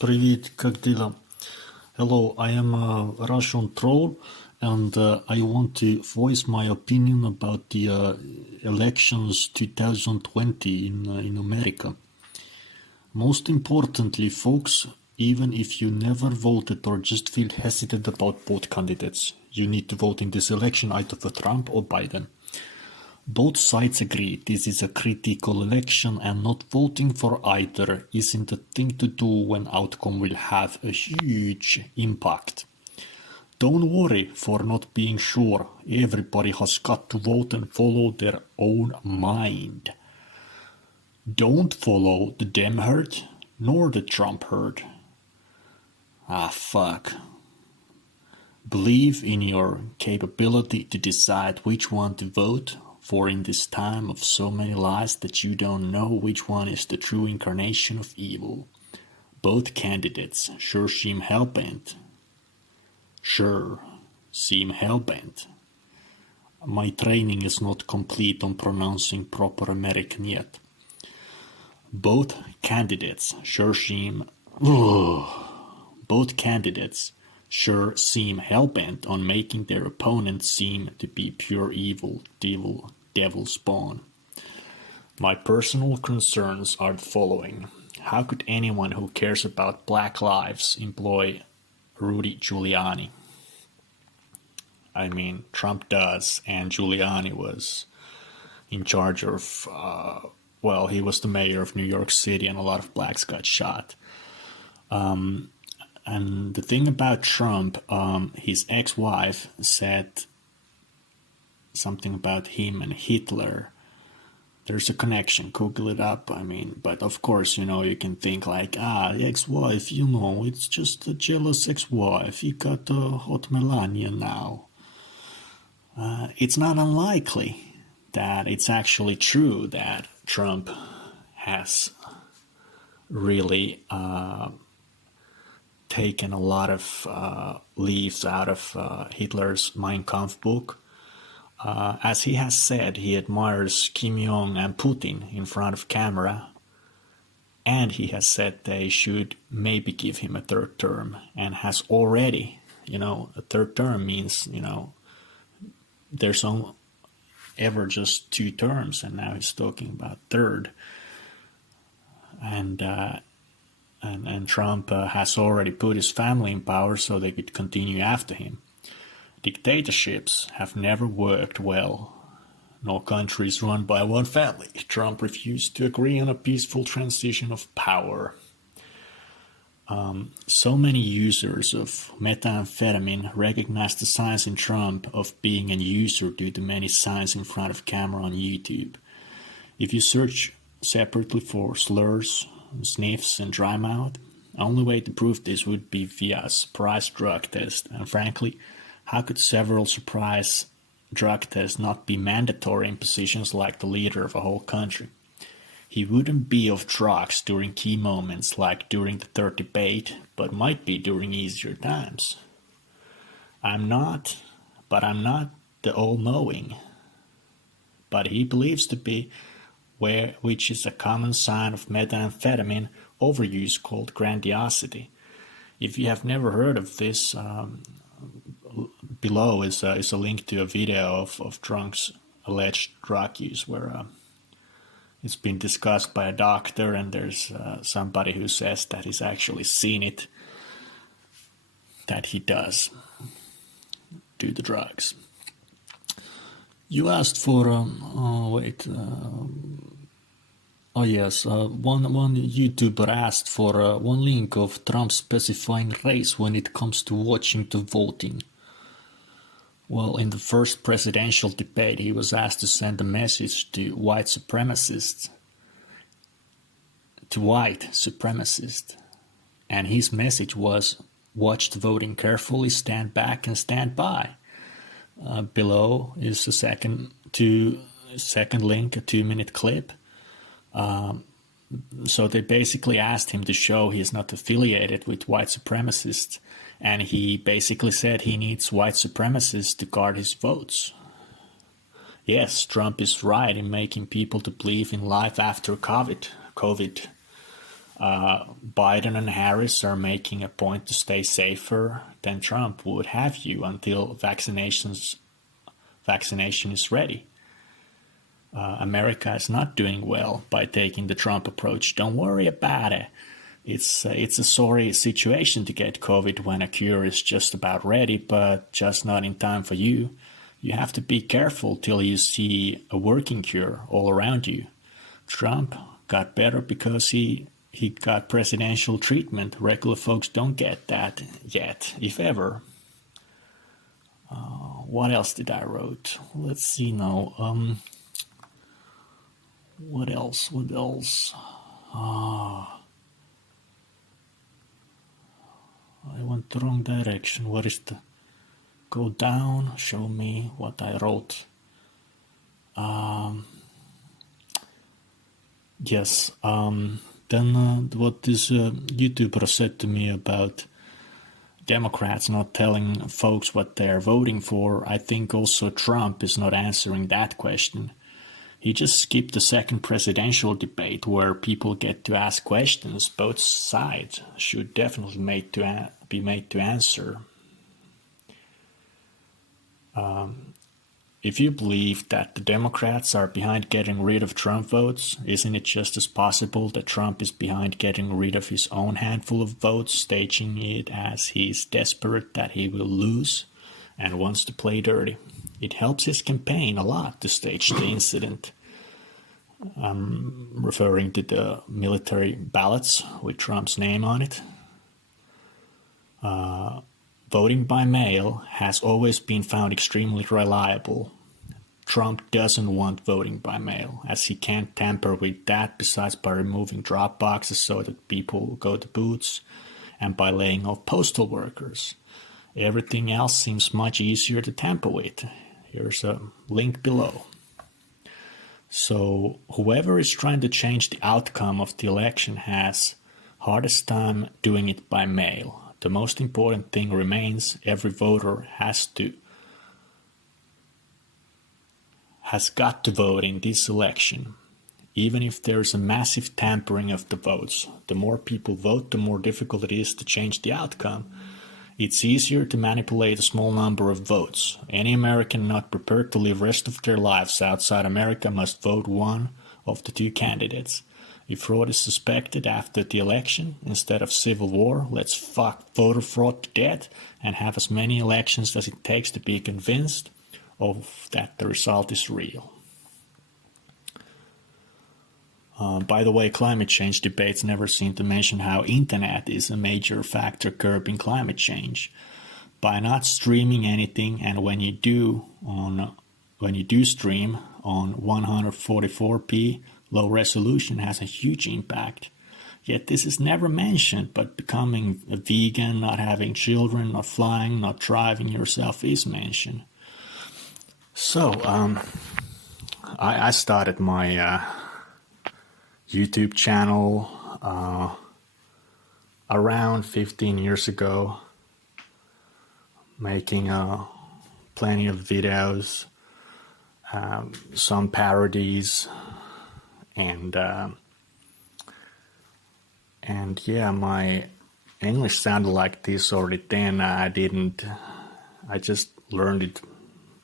Привет, как дела? Hello, I am a Russian troll, and I want to voice my opinion about the elections 2020 in America. Most importantly, folks, even if you never voted or just feel hesitant about both candidates, you need to vote in this election either for Trump or Biden. Both sides agree this is a critical election, and not voting for either isn't the thing to do when outcome will have a huge impact. Don't worry for not being sure. Everybody has got to vote and follow their own mind. Don't follow the Dem herd nor the Trump herd. Fuck. Believe in your capability to decide which one to vote for in this time of so many lies that you don't know which one is the true incarnation of evil. Both candidates sure seem hellbent. My training is not complete on pronouncing proper American yet. Both candidates sure seem hellbent on making their opponents seem to be pure evil, devil spawn. My personal concerns are the following. How could anyone who cares about black lives employ Rudy Giuliani? I mean, Trump does, and Giuliani was in charge of, he was the mayor of New York City, and a lot of blacks got shot. And the thing about Trump, his ex-wife said something about him and Hitler. There's a connection, Google it up, but of course, you can think like, ex-wife, it's just a jealous ex-wife, he got a hot Melania now. It's not unlikely that it's actually true that Trump has really taken a lot of leaves out of Hitler's Mein Kampf book. As he has said, he admires Kim Jong and Putin in front of camera, and he has said they should maybe give him a third term, and has already, a third term means, there's ever just 2 terms, and now he's talking about third. And Trump has already put his family in power so they could continue after him. Dictatorships have never worked well. No countries run by one family. Trump refused to agree on a peaceful transition of power. So many users of methamphetamine recognize the signs in Trump of being a user due to many signs in front of camera on YouTube. If you search separately for slurs, sniffs, and dry mouth, the only way to prove this would be via a surprise drug test. And frankly, how could several surprise drug tests not be mandatory in positions like the leader of a whole country? He wouldn't be off drugs during key moments like during the third debate, but might be during easier times. I'm not the all-knowing. But he believes to be, which is a common sign of methamphetamine overuse called grandiosity. If you have never heard of this, below is a link to a video of Trump's alleged drug use where it's been discussed by a doctor, and there's somebody who says that he's actually seen it, that he does do the drugs. You asked for, one YouTuber asked for one link of Trump specifying race when it comes to watching the voting. Well, in the first presidential debate, he was asked to send a message to white supremacists, and his message was, watch the voting carefully, stand back and stand by. Below is a second link, a 2-minute clip. So they basically asked him to show he's not affiliated with white supremacists, and he basically said he needs white supremacists to guard his votes. Yes, Trump is right in making people to believe in life after COVID. Biden and Harris are making a point to stay safer than Trump would have you until vaccination is ready. America is not doing well by taking the Trump approach. Don't worry about it. It's a sorry situation to get COVID when a cure is just about ready, but just not in time for you. You have to be careful till you see a working cure all around you. Trump got better because he got presidential treatment. Regular folks don't get that yet, if ever. What else did I wrote? Let's see now. What else? I went the wrong direction. What is the... Go down, show me what I wrote. Yes. Then what this YouTuber said to me about Democrats not telling folks what they're voting for, I think also Trump is not answering that question. He just skipped the second presidential debate where people get to ask questions. Both sides should definitely be made to answer. If you believe that the Democrats are behind getting rid of Trump votes, isn't it just as possible that Trump is behind getting rid of his own handful of votes, staging it as he's desperate that he will lose and wants to play dirty? It helps his campaign a lot to stage the incident. I'm referring to the military ballots with Trump's name on it. Voting by mail has always been found extremely reliable. Trump doesn't want voting by mail, as he can't tamper with that besides by removing drop boxes so that people go to booths and by laying off postal workers. Everything else seems much easier to tamper with. Here's a link below. So whoever is trying to change the outcome of the election has hardest time doing it by mail. The most important thing remains: every voter has got to vote in this election. Even if there's a massive tampering of the votes, the more people vote, the more difficult it is to change the outcome. It's easier to manipulate a small number of votes. Any American not prepared to live rest of their lives outside America must vote one of the two candidates. If fraud is suspected after the election, instead of civil war, let's fuck voter fraud to death and have as many elections as it takes to be convinced of that the result is real. By the way, climate change debates never seem to mention how internet is a major factor curbing climate change. By not streaming anything, and when you do stream on 144p, low resolution has a huge impact. Yet this is never mentioned, but becoming a vegan, not having children, not flying, not driving yourself is mentioned. So, I started my YouTube channel around 15 years ago, making plenty of videos, some parodies, and yeah, my English sounded like this already then. I just learned it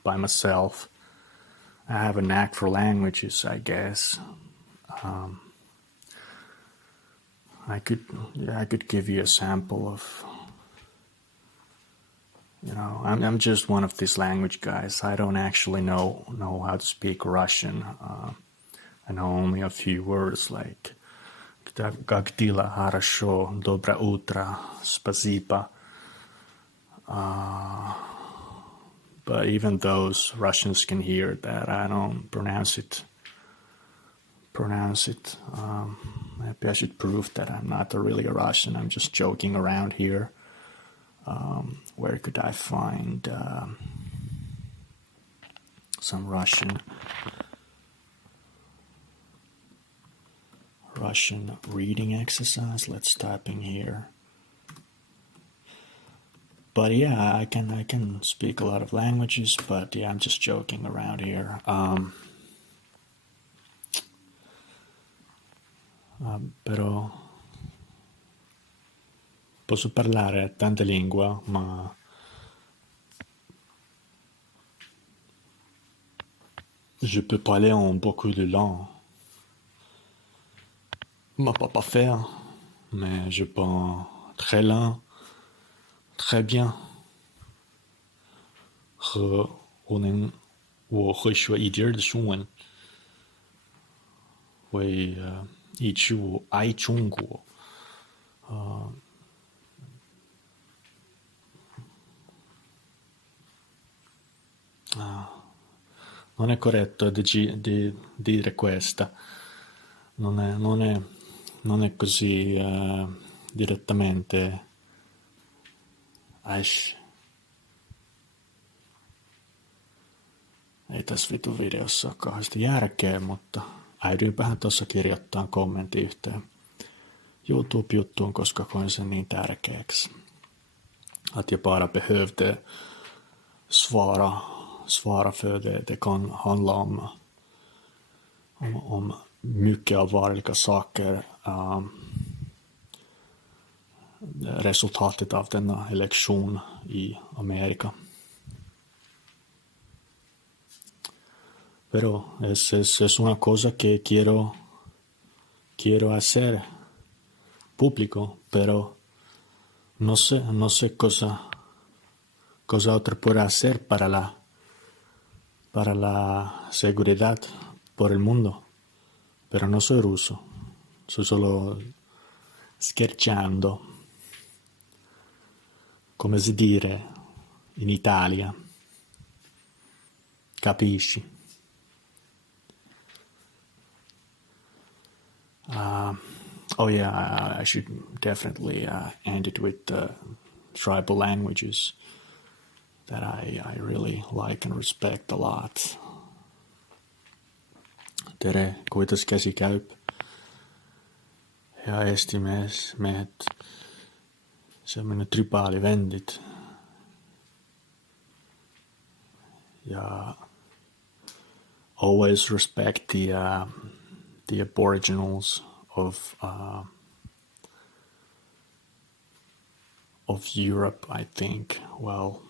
by myself. I have a knack for languages, I guess. I could give you a sample of, I'm just one of these language guys. I don't actually know how to speak Russian. I know only a few words like как дела, хорошо, доброе утро, спасибо. But even those Russians can hear that I don't pronounce it. Maybe I should prove that I'm not really a Russian. I'm just joking around here. Where could I find some Russian reading exercise? Let's type in here. But yeah, I can speak a lot of languages, but yeah, I'm just joking around here. Pero Posso parlare tante lingue, ma je peux parler en beaucoup de langues. Ma pas parfait, mais je parle très lent, très bien. 和我会说一点儿的中文，一直我爱中国。Non è corretto dire questa, non è, non è, non è così direttamente. Aish. Ei tässä vitu videossa ole kauheasti järkeä, mutta äidynpähän tuossa kirjoittaa kommentti yhteen YouTube-juttuun, koska koin sen niin tärkeäksi. Att jag bara behövde svara för det kan handla om mycket allvarliga saker. Resultatet av denna election i Amerika. Pero es una cosa que quiero hacer público, pero no sé cosa otra puedo hacer para la seguridad por el mundo. Pero no soy ruso, soy solo scherzando, come si dire in Italia, capisci? Oh yeah, I should definitely end it with tribal languages that I really like and respect a lot. Tere, kuidas käsi käib? Hea Eesti mehed, see on minu tribali vendid. Ja always respect the aboriginals of Europe, I think. Well,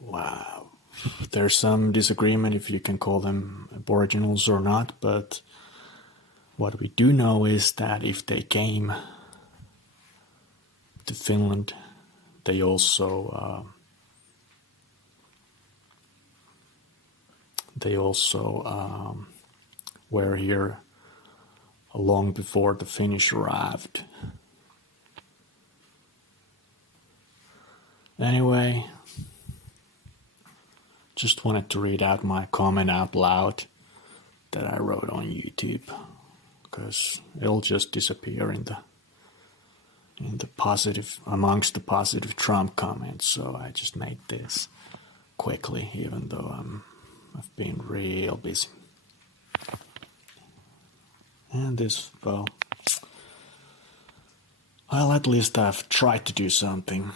wow. There's some disagreement if you can call them aboriginals or not, but what we do know is that if they came to Finland, they also were here long before the Finnish arrived. Anyway, just wanted to read out my comment out loud that I wrote on YouTube, because it'll just disappear in the positive, amongst the positive Trump comments. So I just made this quickly, even though I've been real busy. And this, well, at least I've tried to do something.